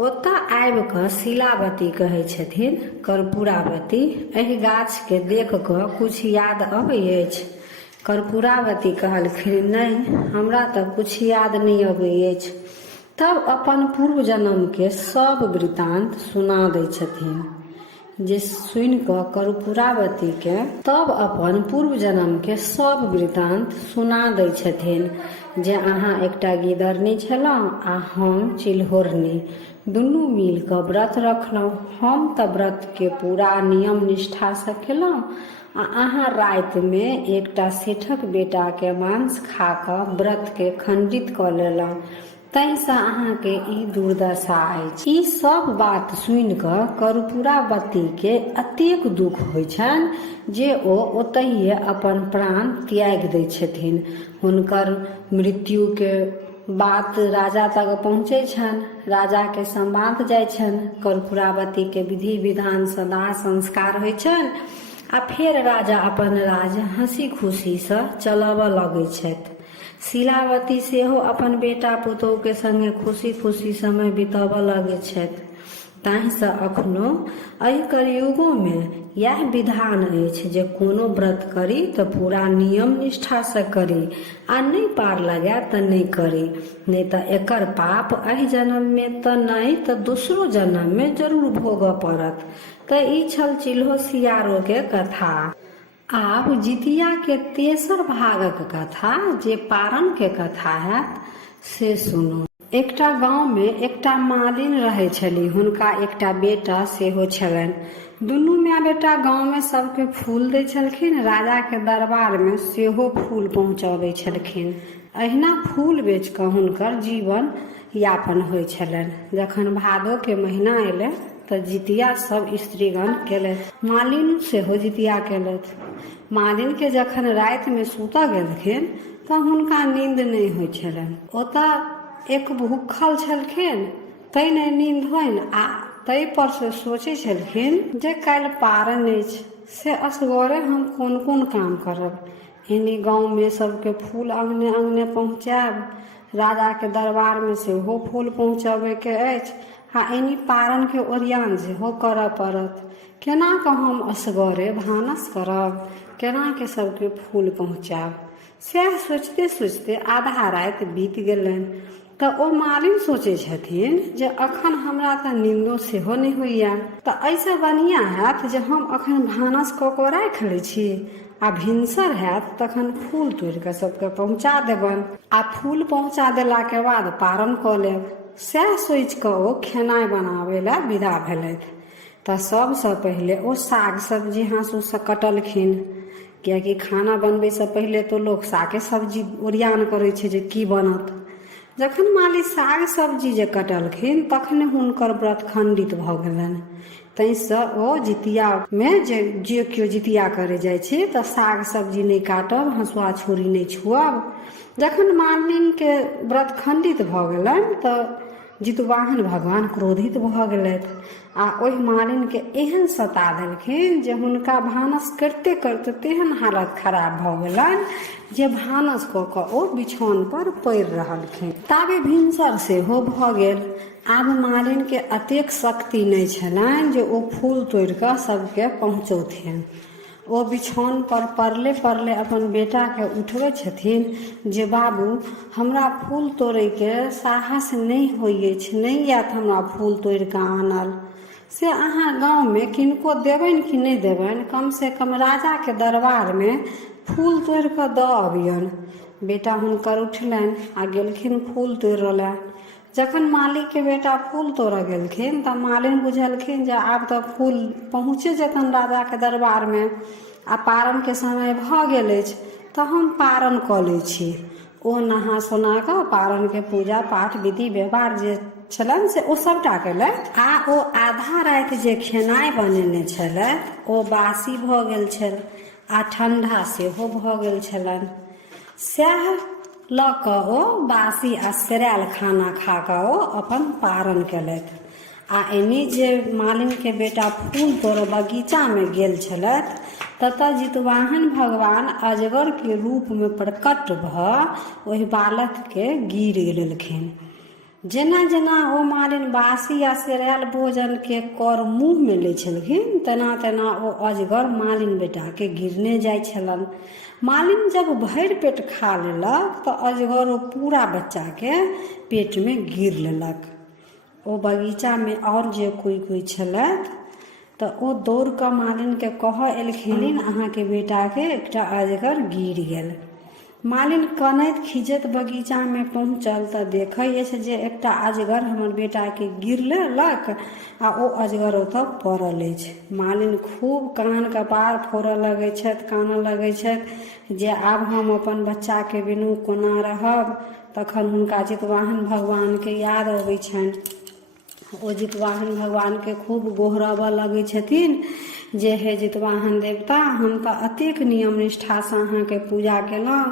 ओतऽ आबि कऽ शिलावती कहै छथिन, कर्पूरावती, एहि गाछ के देख कऽ कुछ याद अबै अछि? कर्पूरावती कहलखिन, नहि, हमरा तऽ कुछ याद नहि अबै अछि। तब अपन पूर्व जन्म के सब वृतांत सुना दै छथिन। जे सुनि कऽ कर्पूरावती के तब अपन पूर्व जन्म के सब वृतांत सुना दै छथिन, जे अहाँ एकटा गिदरनी छलहुँ आ हम चिल्होरनी, दुनू मिल कऽ व्रत रखलहुँ। हम तऽ व्रत के पूरा नियम निष्ठा से केलहुँ आ अहाँ राति में एकटा सेठक बेटा के मांस खा कऽ व्रत के खंडित कऽ लेलहुँ, ताहिसँ अहाँके ई दुर्दशा अछि। ई सब बात सुनि कऽ कर्पूरावती के अतेक दुख होइ छनि जे ओ ओतहिए अपन प्राण त्याग दै छथिन। हुनकर मृत्यु के बात राजा तक पहुँचै छनि। राजा के संवाद जाइ छनि, कर्पूरावती के विधि विधान सँ दाह संस्कार होइ छनि आ फेर राजा अपन राज हंसी खुशी सँ चलबऽ लगै छथि। शिलावती सेहो अपन बेटा पुतोह के संगे खुशी खुशी समय बितबऽ लगे छथि। ताहिसँ अखनो एहि कलयुगो में यह विधान अछि जे कोनो व्रत करी तऽ पूरा नियम निष्ठा से करी आ नहीं पार लगे तऽ नहीं करी, नहीं तऽ एकर पाप एहि जन्म में तऽ नहीं तऽ दोसरो जन्म में जरूर भोगऽ पड़त। तऽ ई छल चिल्हो सियारो के कथा। आब जितिया के तेसर भागक कथा, जे पारण के कथा हैत, से सुनू। एकटा गांव में एकटा मालिन रहै छली, हुनका एकटा बेटा सेहो छलनि। दुनू माय बेटा गांव में सबके फूल दै छलखिन, राजा के दरबार में सेहो फूल पहुँचबै छलखिन। अहिना फूल बेच कऽ हुनकर जीवन यापन होइ छलनि। जखन भादो के महीना एलै तऽ जितिया सब स्त्रीगण केलथि, मालिन सेहो जितिया केलथि। मालिन के जखन राति में सुतऽ गेलखिन तऽ हुनका नींद नहि होइ छलनि। ओतऽ एक भूखल छलखिन, तै नहि नींद होइन आ तै पर से सोचै छलखिन जे काल्हि पारण अछि, से असगरे हम कोन कोन काम करब। एनी गाँव में सबके फूल अंगने अंगने पहुँचायब, राजा के दरबार में सेहो फूल पहुँचबै के अछि आ एनी पारण के ओरियान सेहो करऽ पड़त। केना कऽ हम असगरे भानस करब, केना के सबके फूल पहुँचाब। सएह सोचते सोचते आधा राति बीत गेलनि। तऽ ओ मालिन सोचै छथिन जे अखन हमरा तऽ नींदो सेहो नहि होइया, तऽ एहिसँ बढ़िआँ हैत जे हम अखन भानस कऽ कऽ राखि लै छी आ भिनसर हैत तखन फूल तोड़ि कऽ सबके पहुँचा देबनि आ फूल पहुँचा देलाके बाद पारण कऽ लेब। सएह सोचि कऽ ओ खेनाइ बनाबै लए विदा भेलथि। तऽ सबसँ पहिले ओ साग सब्जी हाँसूसँ कटलखिन, कियाकि खाना बनबै से पहिले तो लोग सागे सब्जी ओरियान करै छै जे की बनत। जखन माली साग सब्जी जे कटलखिन तखने हुनकर व्रत खंडित भऽ गेलनि। ताहिसँ ओ जितिया में जे केओ जितिया करे जाइ छै तऽ साग सब्जी नहि काटब, हँसुआ छुरी नहि छुअब। जखन मालिन के व्रत खंडित भऽ गेलनि तऽ जितवाहन भगवान क्रोधित भऽ गेलथि आ ओहि मालिन के एहन सता देलखिन जे हुनका भानस करते करते तेहन हालत खराब भऽ गेलनि जे भानस कऽ कऽ ओ बिछौन पर पड़ि रहलखिन। ताबे भिनसर सेहो भऽ गेल। आब मालिन के अतेक शक्ति नहि छलनि जे ओ फूल तोड़ि कऽ सबके पहुँचौथिन। ओ बिछौन पर परले परले अपन बेटा के उठबै छथिन जे बाबू हमरा फूल तोड़े के साहस नहीं होइए छै, नहीं आयत हमरा फूल तोड़ के आनल। से अहाँ गाँव में किनको देबनि कि नहीं देबनि, कम से कम राजा के दरबार में फूल तोड़ के दऽ अबियन। बेटा हुनकर उठलनि आ गेलखिन फूल तोड़ऽ लए। जखन मालिक के बेटा फूल तोड़ऽ गेलखिन तऽ मालिन बुझलखिन जे आब तऽ फूल पहुँचे जेतन राजा के दरबार में आ पारण के समय भऽ गेल अछि, तऽ हम पारण कऽ लै छी। ओ नहा सोना कऽ पारण के पूजा पाठ विधि व्यवहार जे छलनि से ओ सबटा केलथि आ ओ आधा राति जे खेनाइ बनेने छलथि ओ बासी भऽ गेल छल आ ठंडा सेहो भऽ गेल छलनि। सएह लऽ कऽ ओ बासी आ सेरायल खाना खा कऽ ओ अपन पारण केलथि। आ एनी जे मालिन के बेटा फूल तोड़ऽ बगीचा में गेल छलथि ततऽ जितवाहन भगवान अजगर के रूप में प्रकट भऽ ओहि बालक के गिर लेलखिन। जेना जेना ओ मालिन बासी आ सेरायल भोजन के कर मुँह में लै छलखिन तेना तेना ओ अजगर मालिन बेटा के गिरने जाइ छलनि। मालिन जब भरि पेट खा लेलक तऽ अजगर ओ पूरा बच्चा के पेट में गिर लेलक। ओ बगीचा में और जे कोई छलथि तऽ ओ दौड़ कऽ मालिन के कहऽ एलखिन अहाँ के बेटा के एकटा अजगर गिर गेल। मालिन कनैत खिजैत बगीचा में पहुँचल तऽ देखै अछि जे एकटा अजगर हमर बेटा के गिर लेलक आ ओ अजगर ओतऽ पड़ल अछि। मालिन खूब कान कपार फोड़ऽ लगै छथि, कानऽ लगै छथि जे आब हम अपन बच्चा के बिनु कोना रहब। तखन हुनका जितवाहन भगवान के याद अबै छनि। ओ जितवाहन भगवान के खूब गोहरबऽ लगै छथिन जे हे जितवाहन देवता हम तऽ अतेक नियम निष्ठा से अहाँ के पूजा केलहुँ,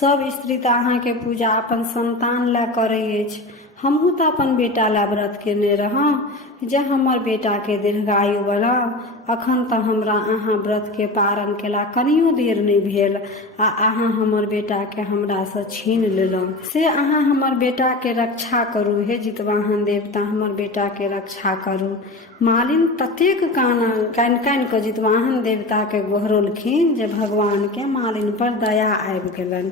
सब स्त्री तऽ अहाँ के पूजा अपन संतान ला करै अछि, हमहूँ तऽ अपन बेटा ला व्रत केने रहौं जे हमर बेटा के दीर्घायु बनाउ। अखन तऽ हमरा अहाँ व्रत के पारण केला कनियो देर नहीं भेल आ अहाँ हमर बेटा के हमरा से छीन लेलहुँ। से अहाँ हमर बेटा के रक्षा करू हे जितवाहन देवता, हमर बेटा के रक्षा करू। मालिन ततेक कानि कानि कऽ जितवाहन देवता के गोहरलखिन जे भगवान के मालिन पर दया आबि गेलनि।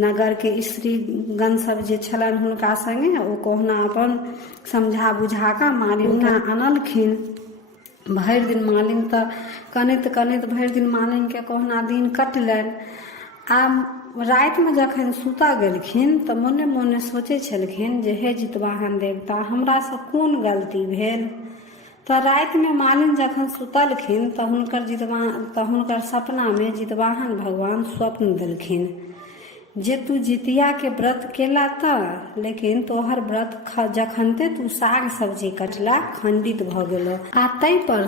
नगर के स्त्रीगण सब जे छलनि हुनका संगे ओ कहुना अपन समझा बुझा कऽ मालिन के आनलखिन। भरि दिन मालिन तऽ कनैत कनैत भरि दिन मालिन के कहुना दिन कटलनि। आ राति में जखन सुतऽ गेलखिन तऽ मोने मोने सोचै छलखिन जे हे जितवाहन देवता हमरा से कोन गलती भेल। तऽ राति में मालिन जखन सुतलखिन तऽ हुनकर सपना में जितवाहन भगवान स्वप्न देलखिन जे तू जितिया के व्रत केला तऽ लेकिन तोहर व्रत जखनते तू साग सब्जी कटला खंडित भऽ गेलो आ तै पर